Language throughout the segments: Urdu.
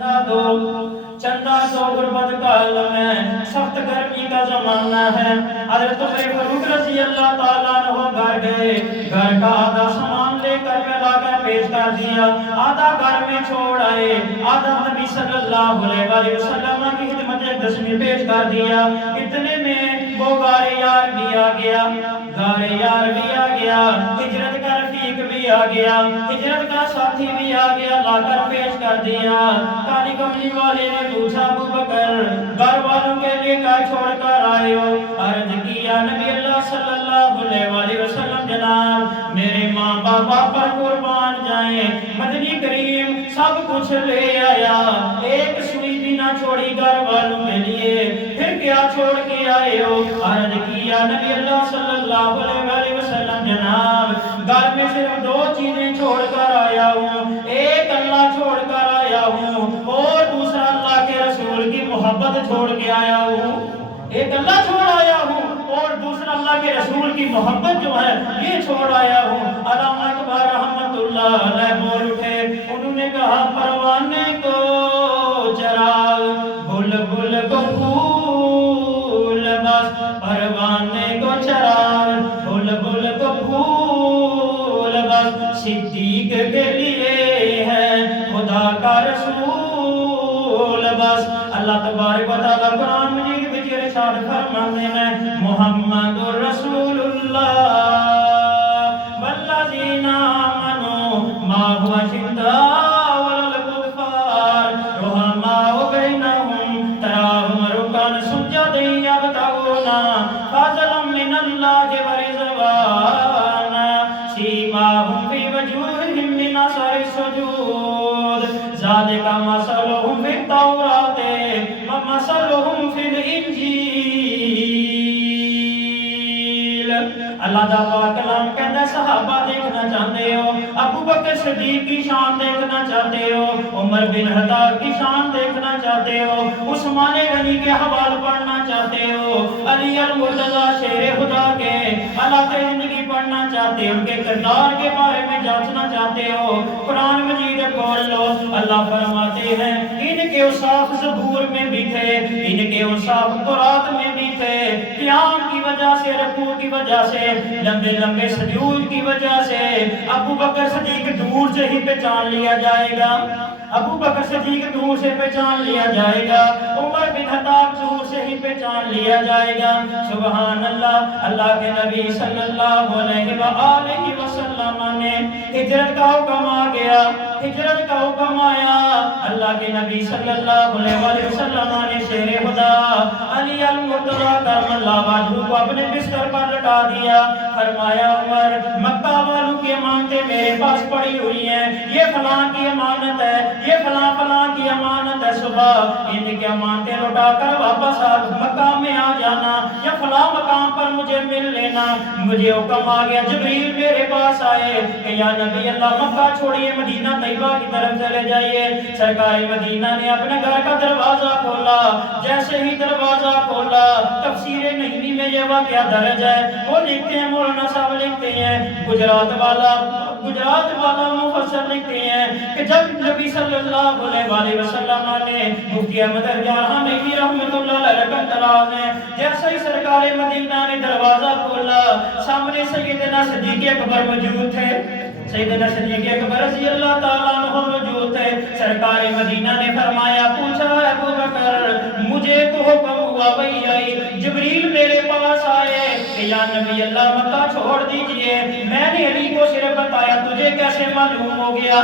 چندہ دو غربت کا عالم ہے، سخت گرمی کا زمانہ ہے۔ حضرت عمر فاروق رضی اللہ تعالیٰ عنہ گھر گئے، گھر کا آدھا سامان لے کر لا کر پیش کر دیا، آدھا گھر میں چھوڑ آئے، آدھا نبی صلی اللہ علیہ وسلم کی خدمت اقدس میں پیش کر دیا۔ اتنے میں وہ غار یار بھی آ گیا، غار یار بھی آ گیا، ہجرت کا رفیق بھی آ گیا، ہجرت کا ساتھی بھی آ گیا، لا کر پیش کر دیا۔ کالی کملی والے نے پوچھا ابو بکر گھر والوں کے لیے کیا چھوڑ کر آئے ہو؟ عرض کیا نبی اللہ صلی اللہ علیہ وسلم جناب میرے ماں باپ پر قربان جائیں، مدنی کریم سب کچھ لے آیا، ایک سوئی بھی نہ چھوڑی گھر والوں کے لیے، پھر کیا چھوڑ کے آئے ہو؟ عرض کیا نبی اللہ صلی اللہ علیہ وسلم جناب گھر میں صرف دو چیزیں چھوڑ کر آیا ہوں، ایک اللہ چھوڑ کر آیا ہوں اور دوسرا اللہ کے رسول کی محبت چھوڑ کے آیا ہوں۔ ایک اللہ چھوڑ آیا ہوں اور دوسرا اللہ کے رسول کی محبت جو ہے یہ چھوڑ آیا ہوں۔ علامہ اقبال رحمت اللہ علیہ بول اٹھے، انہوں نے کہا پروانے کو چراغ بلبل کو پھول بس، پروانے کو چراغ بلبل کو پھول بس، صدیق کے لیے ہے خدا کا رسول بس۔ اللہ تبارک و تعالیٰ قرآن مجید میں ارشاد فرماتے ہیں محمد رسول اللہ والذین آمنوا معه اشداء علی الکفار رحماء بینہم تراہم رکعا سجدا یبتغون فضلا من اللہ ورضوانا سیماہم فی وجوہہم من اثر السجود ذالک مثلہم فی التوراۃ ومثلہم فی الانجیل۔ اللہ دا پاک کلام کہتا ہے صحابہ دیکھنا چاہتے ہو، ابو بکر صدیق کی شان دیکھنا چاہتے ہو، عمر بن خطاب کی شان دیکھنا چاہتے ہو، عثمان غنی کے حوال پڑھنا چاہتے ہو، علی المرتضیٰ شیر خدا کے حالات زندگی پڑھنا چاہتے ہو، ان کے کردار کے بارے میں جانچنا چاہتے ہو، قرآن مجید کھول لو۔ اللہ فرماتے ہیں ان کے اوصاف زبور میں بھی تھے، ان کے اوصاف تورات میں بھی تھے، قیام کی وجہ سے، رکوع کی وجہ سے، لمبے لمبے سجود کی وجہ سے ابو بکر صدیق دور سے ہی پہچان لیا جائے گا، ابو بکر صدیق دور سے پہچان لیا جائے گا، عمر بن خطاب دور سے ہی پہچان لیا جائے گا۔ سبحان اللہ۔ اللہ کے نبی صلی اللہ علیہ وآلہ وسلم نے ہجرت کا حکم آ گیا، ہجرت کا حکم آیا، اللہ کے نبی صلی اللہ علیہ وسلم نے شیر خدا علی المرتضیٰ کرم اللہ وجہہ کو اپنے بستر پر لٹا دیا، فرمایا عمر مکہ والوں کی امانتیں میرے پاس پڑی ہوئی ہیں، یہ فلاں کی امانت ہے، یہ فلاں فلاں کی امانت ہے، صبح ان کی امانتیں لوٹا کر واپس مکہ میں آ جانا یا فلاں مقام پر مجھے مل لینا۔ مجھے حکم آ گیا، جبریل میرے پاس آئے کہ یا نبی اللہ مکہ چھوڑیے، مدینہ طیبہ کی طرف چلے جائیے۔ سرکار مدینہ نے اپنے گھر کا دروازہ کھولا، جیسے ہی دروازہ کھولا تفسیر نجمی میں یہ واقعہ درج ہے، وہ لکھتے ہیں مولانا صاحب لکھتے ہیں، گجرات والا مفسر لکھتے ہیں کہ جب نبی صلی اللہ علیہ وسلم نے مفتی احمد ارجان نبی رحمت اللہ علیہ نے جیسے ہی سرکار مدینہ نے دروازہ کھولا، سامنے سیدنا صدیق اکبر موجود تھے، سیدنا صدیق اکبر رضی اللہ تعالیٰ عنہ موجود تھے۔ سرکار مدینہ نے فرمایا، پوچھا ابو بکر مجھے تو حکم ہوا وہی آئی، جبریل میرے پاس آئے کہ یا نبی اللہ مکہ چھوڑ دیجئے، میں نے علی کو صرف بتایا، تجھے کیسے معلوم ہو گیا،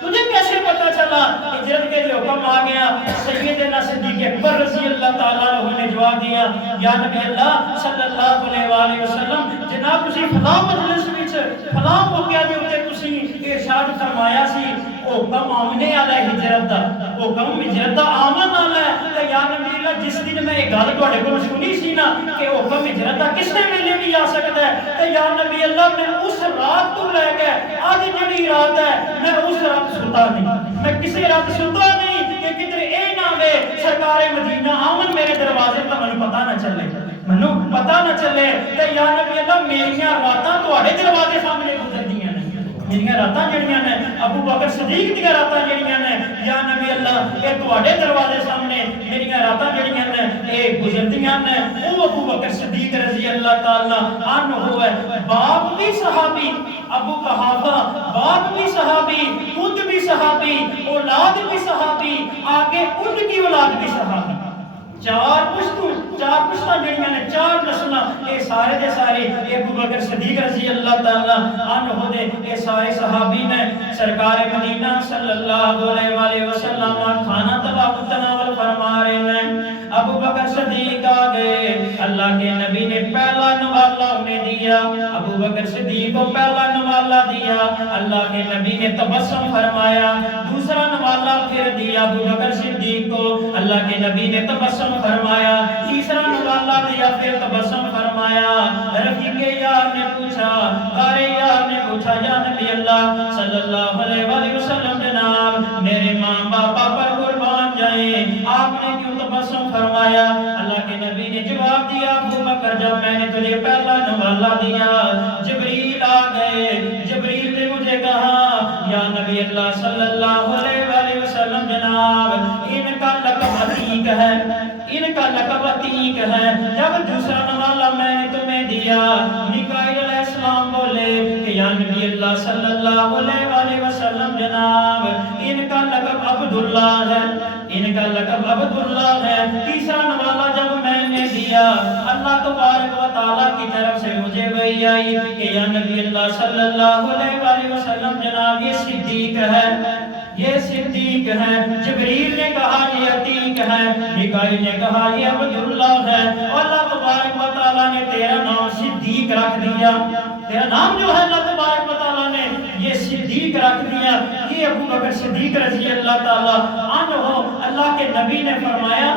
تجھے کیسے پتا چلا؟ ہجرت کے جو حکم آ گیا، سیدنا صدیق اکبر رضی اللہ تعالیٰ عنہ نے جواب دیا، یا نبی اللہ صلی اللہ علیہ وسلم جناب تسی فلاں مجلس وچ فلاں موقع دے اوتے تسی ارشاد فرمایا سی حکم آمنے والا ہجرت دا، حکم ہجرت دا آمن والا ہے، تے یا نبی اللہ جس دن میں یہ گل تواڈے کول سنی سی نا کہ حکم ہجرت دا کس نے ویلے بھی آ سکدا ہے، تے یا نبی اللہ میں اس رات تو لے کے اج جڑی رات ہے میں اس رات ستا نہیں، میں کسی رات ستا نہیں کہ کدھر اے نہ وے سرکار مدینہ آمن میرے دروازے تے مینوں پتہ نہ چلے، مینوں پتہ نہ چلے، تے یا نبی اللہ میریاں راتاں تواڈے دروازے سامنے گزردیاں نے، میریاں راتاں جڑیاں نے ابو بکر صدیق دی راتاں جڑیاں نے یا نبی اللہ یہ تواڈے دروازے سامنے میری راتاں جڑیاں نے اے گزردیاں نے او ابو بکر صدیق رضی اللہ تعالی عنہ ہے باپ بھی صحابی ابو قحافہ باپ بھی صحابی خود بھی صحابی اولاد بھی صحابی آگے ان کی اولاد بھی صحابی چار پشتاں جڑیاں نے چار نسلاں اے سارے دے سارے ابو بکر صدیق رضی اللہ تعالی عنہ دے اے سارے صحابی نے سرکار مدینہ صلی اللہ علیہ وآلہ وسلم کھانا تناول فرما رہے ہیں ابو بکر صدیق آ گئے اللہ کے نبی نے پہلا نوالا انہیں دیا ابو بکر صدیق کو پہلا نوالا دیا اللہ کے نبی نے تبسم فرمایا دوسرا نوالا پھر دیا ابو بکر صدیق کو اللہ کے نبی نے تبسم فرمایا تیسرا نوالا دیا پھر تبسم فرمایا رفیق یار نے پوچھا قاری یار نے پوچھا یا نبی اللہ صلی اللہ علیہ وآلہ وسلم جناب میرے ماں باپا پر قربان جائیں آپ نے کیوں تبسم فرمایا اللہ کے نبی نے جواب دیا ابو بکر جب میں نے تجھے پہلا نوالا دیا جبریل آ گئے جبریل نے مجھے کہا یا نبی اللہ صلی اللہ علیہ وآلہ وسلم جناب ان کا لقب عتیق ہے ان کا لقب عتیق ہے جب دوسرا نوالا میں نے تمہیں دیا میکائیل علیہ السلام بولے کہ یا نبی اللہ صلی اللہ علیہ وآلہ وسلم جناب ان کا لقب عبداللہ ہے ان کا لقب عبداللہ ہے تیسرا نوالا جب میں نے دیا اللہ تبارک و تعالیٰ کی طرف سے مجھے وحی آئی کہ یا نبی اللہ صلی اللہ علیہ وآلہ وسلم جناب یہ صدیق ہے یہ صدیق ہے جبریل نے کہا یہ عتیق ہے میکائیل نے کہا یہ عبداللہ ہے اور اللہ تبارک و تعالیٰ نے تیرا نام صدیق رکھ دیا تیرا نام جو ہے اللہ تبارک و تعالیٰ نے یہ صدیق رکھ دیا یہ ابو بکر صدیق رضی اللہ تعالیٰ عنہ اللہ کے نبی نے فرمایا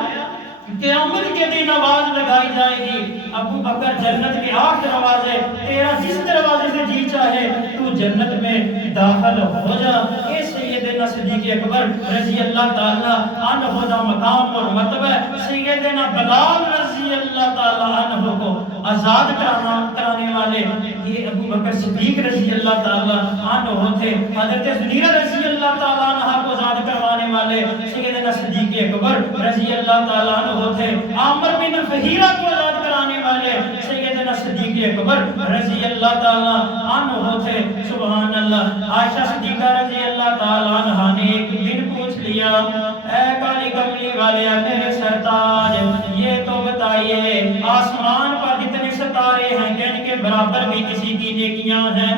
قیامت کے دن آواز لگائی جائے گی ابو بکر جنت کے 8 دروازے تیرا جس دروازے سے جی چاہے تو جنت میں داخل ہو جا اے سیدنا صدیق اکبر رضی اللہ تعالی عنہ دا مقام اور مرتبہ سیدنا بلال رضی اللہ تعالی عنہ کو آزاد کرانے والے یہ ابو بکر صدیق رضی اللہ تعالی عنہ تھے حضرت زنیرہ رضی اللہ تعالی عنہ کو آزاد کروانے والے سیدنا صدیق اکبر رضی اللہ تعالی عنہ تھے عامر بن فہیرہ کو آزاد کرانے والے سیدنا صدیق اکبر رضی اللہ تعالی عنہ تھے سبحان اللہ عائشہ صدیقہ رضی اللہ تعالی عنہ نے ایک دن پوچھ لیا اے کالی کملی والے میرے سرتاج یہ تو بتائیے آسمان پر جتنے ستارے ہیں جن کے برابر بھی کسی کی نیکیاں ہیں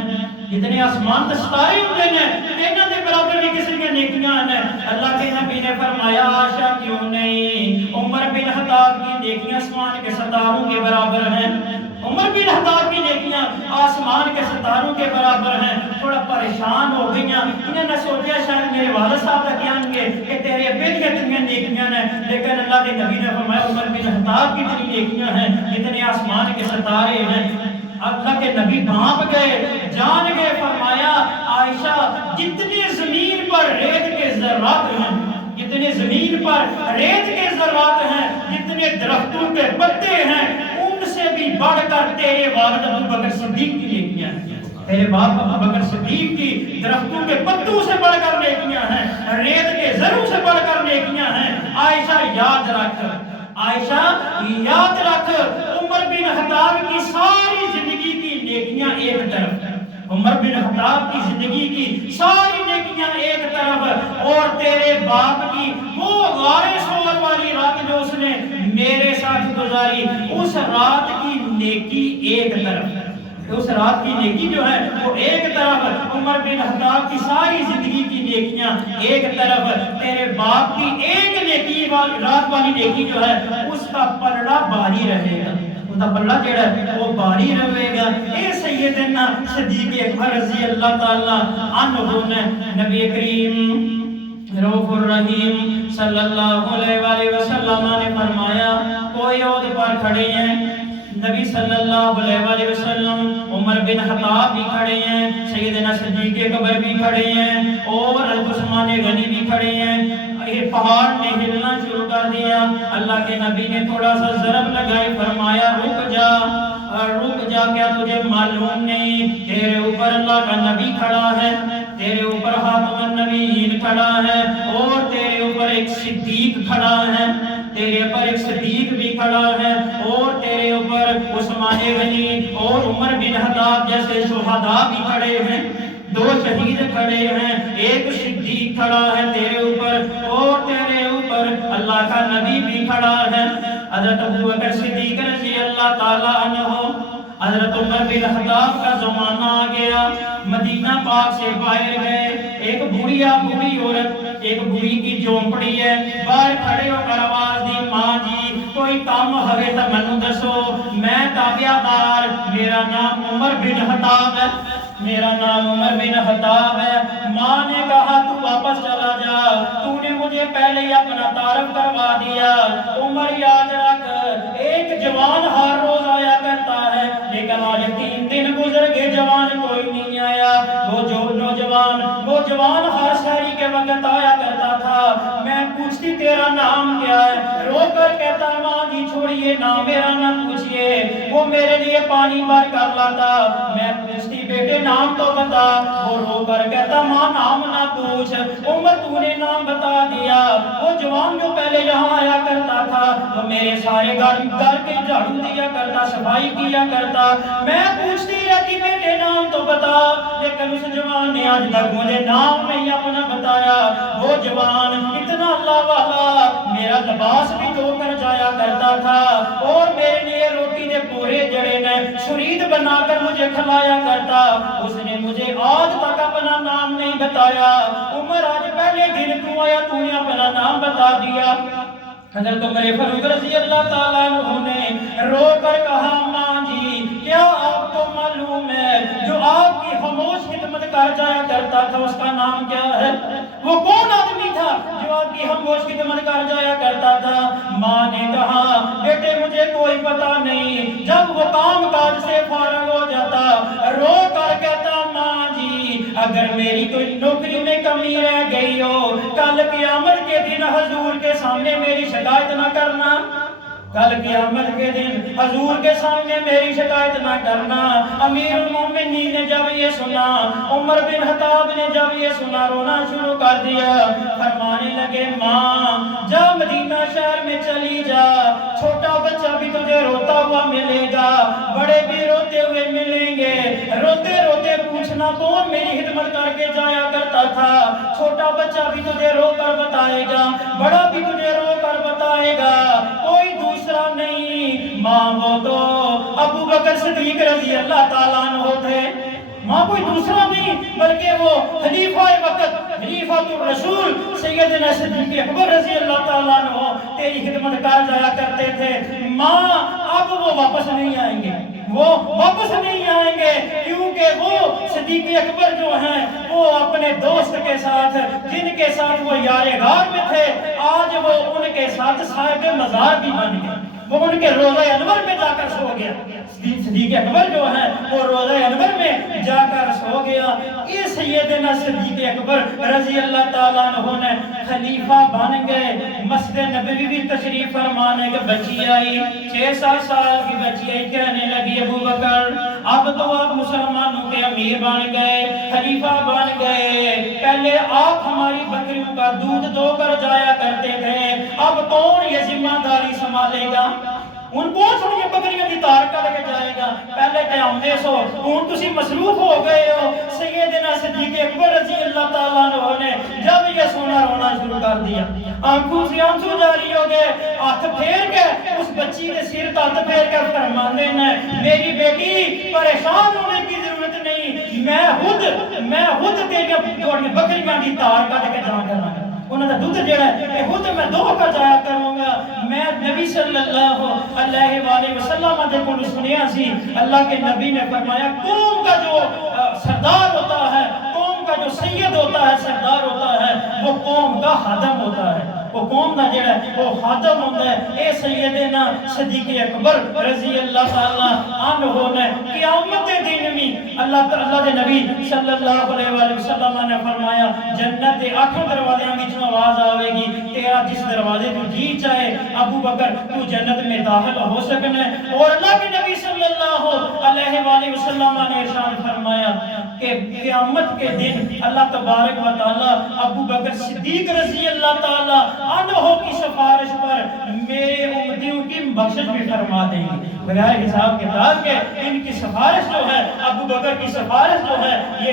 جتنے آسمان تے ستارے ہوندے ہیں انہاں دے برابر بھی کسی کی نیکیاں ہیں اللہ کے نبی نے فرمایا عائشہ کیوں نہیں عمر بن خطاب کی نیکیاں آسمان کے ستاروں کے برابر ہیں عمر بن خطاب کی نیکیاں آسمان کے ستاروں کے برابر ہیں تھوڑا پریشان ہو گئیاں انہیں نہ سوچیا شاید میرے والد صاحب کا کہن گے کہ تیرے ابے کی کتنی نیکیاں ہیں لیکن اللہ کے نبی نے فرمایا عمر بن خطاب کی اتنی نیکیاں ہیں جتنے آسمان کے ستارے ہیں اللہ کے نبی بھانپ گئے جان گئے فرمایا عائشہ جتنے زمین پر ریت کے ذرات ہیں جتنے زمین پر ریت کے ذرات ہیں جتنے درختوں کے پتے ہیں ان سے بھی بڑھ کر تیرے والد ابو بکر صدیق کی نیکیاں ہیں تیرے باپ ابو بکر صدیق کی درختوں کے پتوں سے بڑھ کر نیکیاں ہیں ریت کے ذروں سے بڑھ کر نیکیاں ہیں عائشہ یاد رکھ عائشہ یاد رکھ عمر بن خطاب کی ساری زندگی کی نیکیاں ایک طرف عمر بن خطاب کی زندگی کی ساری نیکیاں ایک طرف اور تیرے باپ کی وہ غار سور والی رات جو اس نے میرے ساتھ گزاری اس رات کی نیکی ایک طرف اس رات کی نیکی جو ہے وہ ایک طرف عمر بن خطاب کی ساری زندگی کی نیکیاں ایک طرف تیرے باپ کی ایک نیکی رات والی نیکی جو ہے اس کا پلڑا باری رہے گا اس کا پلڑا جڑا ہے وہ باری رہے گا اے سیدنا صدیق اکبر رضی اللہ تعالی عنہ نے نبی کریم رؤوف الرحیم صلی اللہ علیہ وآلہ وسلم نے فرمایا کوئی عہد پر کھڑے ہیں نبی صلی اللہ علیہ وآلہ وسلم عمر بن خطاب بھی کھڑے ہیں سیدنا صدیق اکبر بھی کھڑے ہیں اور عثمان غنی بھی کھڑے ہیں یہ پہاڑ نے ہلنا شروع کر دیا اللہ کے نبی نے تھوڑا سا ضرب لگائی فرمایا رک جا کیا تجھے معلوم نہیں تیرے اوپر اللہ کا نبی کھڑا ہے تیرے اوپر خاتم النبیین کھڑا ہے اور تیرے اوپر ایک صدیق کھڑا ہے، تیرے اوپر ایک صدیق بھی کھڑا ہے، اور تیرے اوپر عثمان غنی اور عمر بن خطاب جیسے شہداء بھی کھڑے ہیں، دو شہید کھڑے ہیں، ایک صدیق کھڑا ہے تیرے اوپر، اور تیرے اوپر اللہ کا نبی بھی کھڑا ہے۔ حضرت ابوبکر صدیق رضی اللہ تعالی عنہ، حضرت عمر بن خطاب کا زمانہ آ گیا، مدینہ پاک سے باہر گئے، ایک بوڑھی عورت، ایک بوڑھی کی جھونپڑی ہے، باہر کھڑے ہو کر آواز دی، ماں جی کوئی کام ہوئے تو مینوں دسو، میں تابعہ دار، میرا نام عمر بن خطاب ہے، میرا نام عمر بن خطاب ہے۔ ماں نے کہا تو واپس چلا جا، تو نے مجھے پہلے ہی اپنا تعارف کروا دیا۔ عمر یاد رکھ، ایک جوان ہر روز آیا کرتا ہے، لیکن آج 3 دن گزر گئے، جوان کوئی نہیں آیا۔ وہ جوان ہر شہری کے وقت آیا کرتا تھا، میں پوچھتی تیرا نام کیا ہے، رو کر کہتا ماں جی چھوڑیے نام میرا نہ پوچھئے، وہ میرے لیے پانی بھر کر لاتا، میں پوچھتی بیٹے نام تو بتا، وہ رو کر کہتا ماں نام نہ پوچھ، عمر تو نے نام بتا دیا۔ وہ جوان جو پہلے یہاں آیا کرتا تھا، وہ میرے سارے گھر کے جھاڑو دیا کرتا، صفائی کیا کرتا، میں پوچھتی رہتی بیٹے نام تو بتا، لیکن اس جوان نے آج تک مجھے نام نہیں اپنا بتایا۔ وہ جوان اتنا اللہ والا، میرا لباس بھی دھو کر جایا کرتا تھا، اور میرے لیے روٹی دے پورے جڑے نے شرید بنا کر مجھے کھلایا کرتا، اس نے مجھے آج تک اپنا نام نہیں بتایا۔ عمر آج پہلے دن کیوں آیا، تو نے اپنا نام بتا دیا۔ حضرت عمر فاروق رضی اللہ تعالیٰ عنہ نے رو کر کہا ماں جی کیا آپ کو معلوم ہے جو آپ کی خاموش خدمت کر جایا کرتا تھا اس کا نام کیا ہے؟ وہ کون آدمی تھا جو آپ کی خاموش خدمت کر جایا کرتا تھا؟ ماں نے کہا بیٹے مجھے کوئی پتہ نہیں، جب وہ کام کاج سے فارغ ہو جاتا رو کر کہتا ماں جی اگر میری کوئی نوکری میں کمی رہ گئی ہو، کل قیامت کے دن حضور کے سامنے میری شکایت نہ کرنا، کل قیامت کے دن حضور کے سامنے میری شکایت نہ کرنا۔ امیر المومنین نے جب یہ سنا، عمر بن خطاب نے جب یہ سنا، رونا شروع کر دیا، فرمانے لگے ماں جا مدینہ شہر میں چلی جا، چھوٹا بچہ بھی تجھے روتا ہوا ملے گا، بڑے بھی روتے ہوئے ملیں گے، روتے روتے پوچھنا کون میری خدمت کر کے جایا کرتا تھا، چھوٹا بچہ بھی تجھے رو کر بتائے گا، بڑا بھی تجھے رو کر بتائے گا، کوئی دوسرا نہیں، ماں وہ تو ابو بکر صدیق رضی اللہ تعالیٰ عنہ تھے، ماں کوئی دوسرا نہیں بلکہ وہ خلیفہ وقت، خلیفہ الرسول سیدنا صدیق اکبر رضی اللہ تعالیٰ عنہ تیری خدمت کر جایا کرتے تھے۔ ماں اب وہ واپس نہیں آئیں گے، وہ واپس نہیں آئیں گے، کیونکہ وہ صدیق اکبر جو ہیں وہ اپنے دوست کے ساتھ، جن کے ساتھ وہ یار غار میں تھے، آج وہ ان کے ساتھ صاحب مزار بھی بن گئے، وہ ان کے روضہ انور میں جا کر سو گیا، صدیق اکبر جو ہے وہ روضہ انور میں جا کر سو گیا۔ یہ سیدنا صدیق اکبر رضی اللہ تعالیٰ عنہ نے خلیفہ بن گئے، مسجد نبوی بھی تشریف فرمانے کے بچی آئی، 6-7 سال کی بچی آئی، کہنے لگی ابو بکر اب تو آپ مسلمانوں کے امیر بن گئے، خلیفہ بن گئے، پہلے آپ ہماری بکریوں کا دودھ دو کر جایا کرتے تھے، اب کون یہ ذمہ داری سنبھالے گا؟ ان کو سنیے بکریاں دی تار کر کے جائے گا، پہلے تے آمدے سو ہن تسی مصروف ہو گئے ہو۔ سیدنا صدیق اکبر رضی اللہ تعالیٰ عنہ نے جب یہ سونا رونا شروع کر دیا، آنکھوں سے آنسو جاری ہو گئے، ہاتھ پھیر کے اس بچی کے سر تے ہاتھ پھیر کے فرماندے نے میری بیٹی پریشان ہونے کی ضرورت نہیں، میں خود تیری بکریاں دی تار کٹ کے جا کراں گا، انہوں نے دودھ جڑا ہے خود میں دو کر جایا کروں گا۔ میں نبی صلی اللہ علیہ وآلہ وسلم دے کو سنیا سی، اللہ کے نبی نے فرمایا قوم کا جو سردار ہوتا ہے، قوم کا جو سید ہوتا ہے، سردار ہوتا ہے، وہ قوم کا خادم ہوتا ہے، وہ قوم کا جڑا ہے وہ خادم ہوتا ہے۔ اے سیدنا صدیق اکبر رضی اللہ تعالیٰ عنہ نے قیامت دن میں اللہ دے نبی صلی اللہ علیہ وآلہ وسلم نے فرمایا جنت دے 8 دروازے میں آواز آوے گی، تیرا جس دروازے تو جی چاہے ابو بکر تو جنت میں داخل ہو سکنے، اور اللہ کے نبی صلی اللہ علیہ وآلہ وسلم نے ارشاد فرمایا کہ قیامت کے دن اللہ تبارک و تعالی ابو بکر صدیق رضی اللہ تعالی عنہ کی سفارش پر میرے امتیوں کی بخشش بھی فرما دیں گے بغیر حساب کتاب کے۔ ان کی سفارش جو ہے، ابو بکر کی سفارش جو ہے، یہ